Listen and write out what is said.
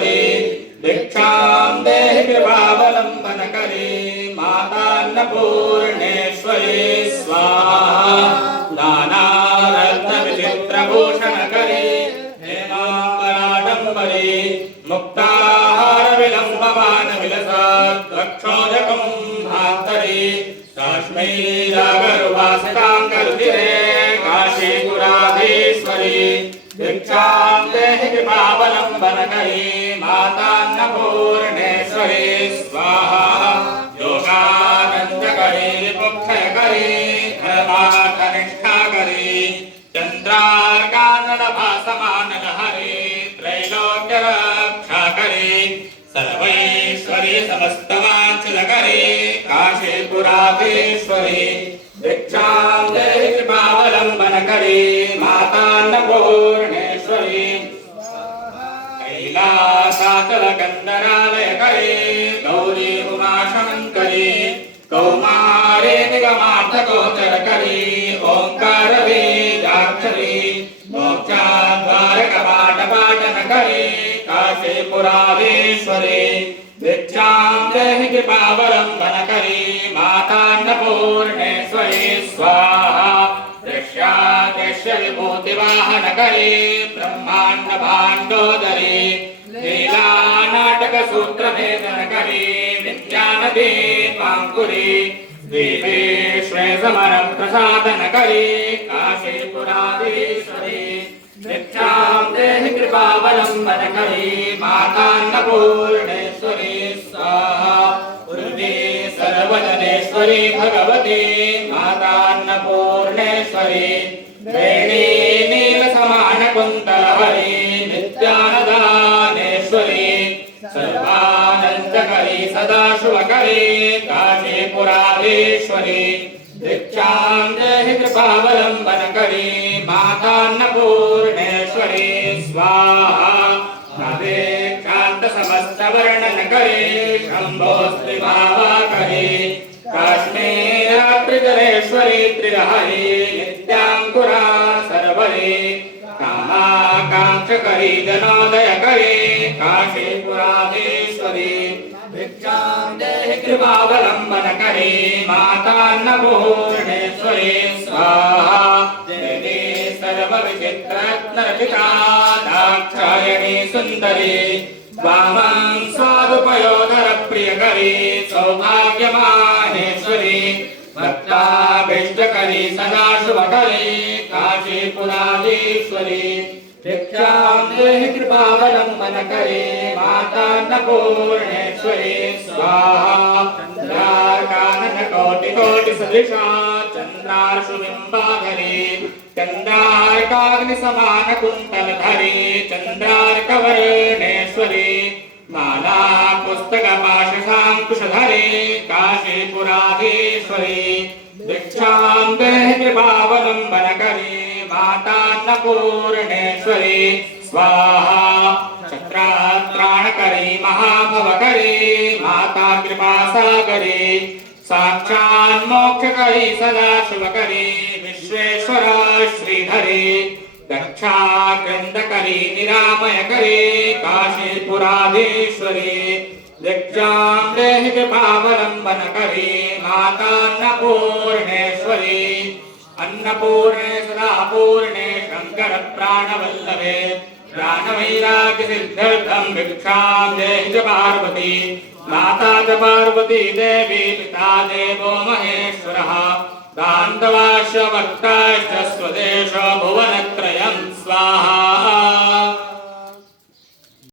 मातान्नपूर्णेश्वरी भिक्षां देहि कृपावलम्बनकरी मातान्नपूर्णेश्वरी स्वाहा नानारत्नविचित्रभूषणकरी हेमाम्बराडम्बरी मुक्ताहारविलम्बमानविलसद्वक्षोजकं भान्तरी काश्मीरागरुवासिताङ्गरुचिरे काशीपुराधीश्वरी भिक्षां देहि कृपावलम्बनकरी मातान्नपूर्णेश्वरी स्वाहा योगानन्दकरी विमुक्षयकरी धर्मार्थनिष्ठाकरी चन्द्रार्कानलभासमानलहरी त्रैलोक्यरक्षाकरी सर्वैश्वरी समस्तवाञ्छलकरी काशीपुराधीश्वरी भिक्षां देहि कृपावलम्बनकरी मातान्नपूर्णेश्वरी कैलासाचलकन्दरालयकरी गौरी उमाशङ्करी कौमारी निगमार्थगोचरकरी ओङ्कारबीजाक्षरी मोक्षाद्वारकपाटपाटनकरी काशीपुराधीश्वरी भिक्षां देहि कृपावलम्बनकरी मातान्नपूर्णेश्वरी स्वाहा दृश्यादृश्यविभूतिवाहनकरी ब्रह्माण्डभाण्डोदरी लीलानाटकसूत्रभेदनकरी विद्यानदीपाङ्कुरी देवेश्वरसमरं प्रसादनकरी काशीपुराधीश्वरी भिक्षां देहि कृपावलम्बनकरी मातान्नपूर्णेश्वरी स्वाहा पूर्णे सर्वजनेश्वरी भगवती मातान्नपूर्णेश्वरी वेणी नीलसमानकुन्तलहरी नित्यानदानेश्वरी सर्वानन्दकरी सदाशिवकरी काशीपुराधीश्वरी भिक्षां देहि कृपावलम्बनकरी मातान्नपूर्णेश्वरी स्वाहा नवेक्षान्तसमस्तवर्णनकरी शम्भोऽस्त्रिभावाकरी काश्मीरात्रिजलेश्वरी त्रिलहरी नित्याङ्कुरा सर्वरी कामाकाङ्क्षकरी जनोदयकरी काशीपुराधीश्वरी भिक्षां देहि कृपावलम्बनकरी मातान्नपूर्णेश्वरी स्वाहा देवी सर्वविचित्ररत्नरचिता दाक्षायणी सुन्दरी वामं स्वादुपयोधरप्रियकरी सौभाग्यमाहेश्वरी भक्ताभीष्टकरी सदाशिवकरी काशीपुराधीश्वरी भिक्षां देहि कृपावलम्बनकरी मातान्नपूर्णेश्वरी स्वाहा चन्द्रार्काननकोटिकोटिसदृशा चन्द्रार्शुबिम्बाधरी चन्द्रार्काग्निसमानकुन्तलधरी चन्द्रार्कवर्णेश्वरी माला पुस्तकपाशशाङ्कुशधरी काशीपुराधीश्वरी भिक्षां देहि कृपावलम्बनकरी मातान्नपूर्णेश्वरी स्वाहा क्षत्रात्राणकरी महाभवकरी माता कृपासागरी साक्षान्मोक्षकरी सदाशिवकरी विश्वेश्वरा श्रीधरी दक्षाग्रन्दकरी निरामयकरी काशीपुराधीश्वरी भिक्षां देहि कृपावलम्बनकरी मातान्नपूर्णेश्वरी अन्नपूर्णे सदापूर्णे शङ्करप्राणवल्लभे ज्ञानवैराग्यसिद्ध्यर्थं भिक्षां देहि च पार्वती माता च पार्वती देवी पिता देवो महेश्वरः दान्तवाश्च वक्ताश्च स्वदेशो